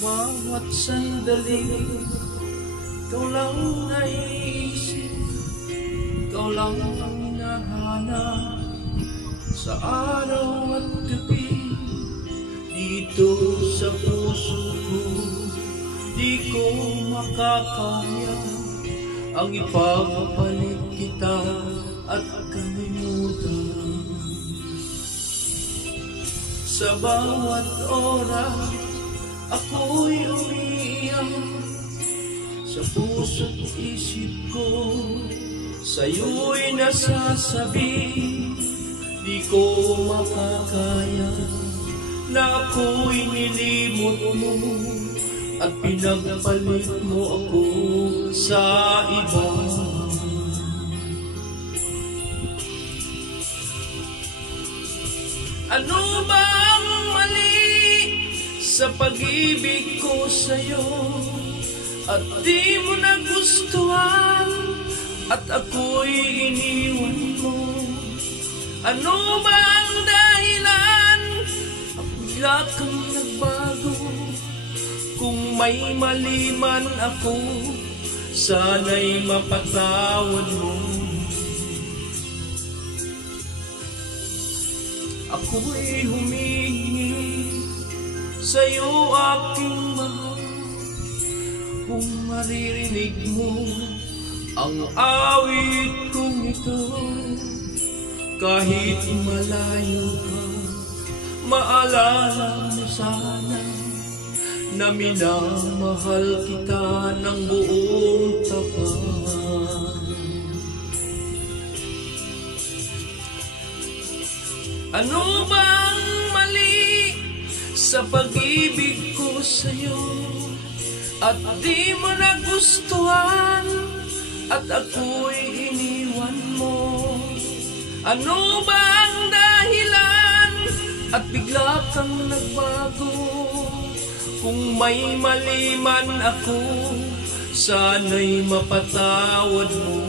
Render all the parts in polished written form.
Bawat sandali, ikaw lang naiisip, ikaw lang ang hinahanap sa araw at gabi. Dito sa puso ko, di ko makakaya ang ipapalit kita at kalimutan. Sa bawat oras, ako'y umiiyak sa puso't isip ko, sa'yo'y nasasabi, di ko makakaya na ako'y nilimot mo at pinagpalit mo ako sa iba. Ano ba ang mali sa pag-ibig ko sa'yo at di mo nagustuhan at ako'y iniwan mo? Ano ba ang dahilan at bigla kang nagbago? Kung may mali man ako, sana'y mapatawad mo. Ako'y humingi sa'yo, aking mahal, kung maririnig mo ang awit kong ito. Kahit malayo ka, maalala mo sana na minamahal kita ng buong tapat. Ano bang mali sa pag-ibig ko sa'yo at di mo nagustuhan at ako'y iniwan mo? Ano ba ang dahilan at bigla kang nagbago? Kung may mali man ako, sana'y mapatawad mo.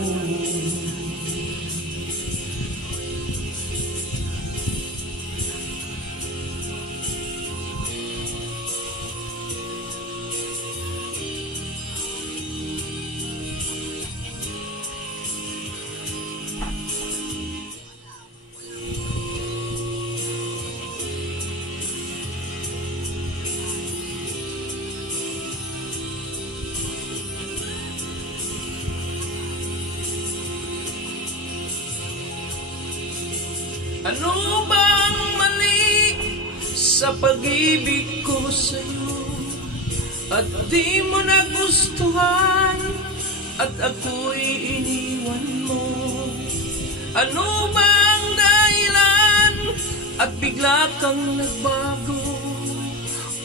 Ano bang mali sa pag-ibig ko sa'yo at di mo nagustuhan at ako'y iniwan mo? Ano bang dahilan at bigla kang nagbago?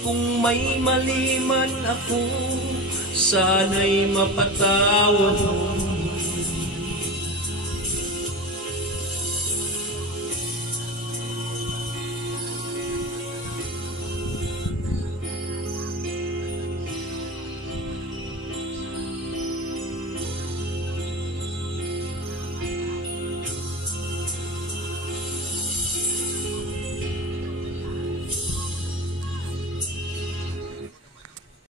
Kung may mali man ako, sana'y mapatawad mo.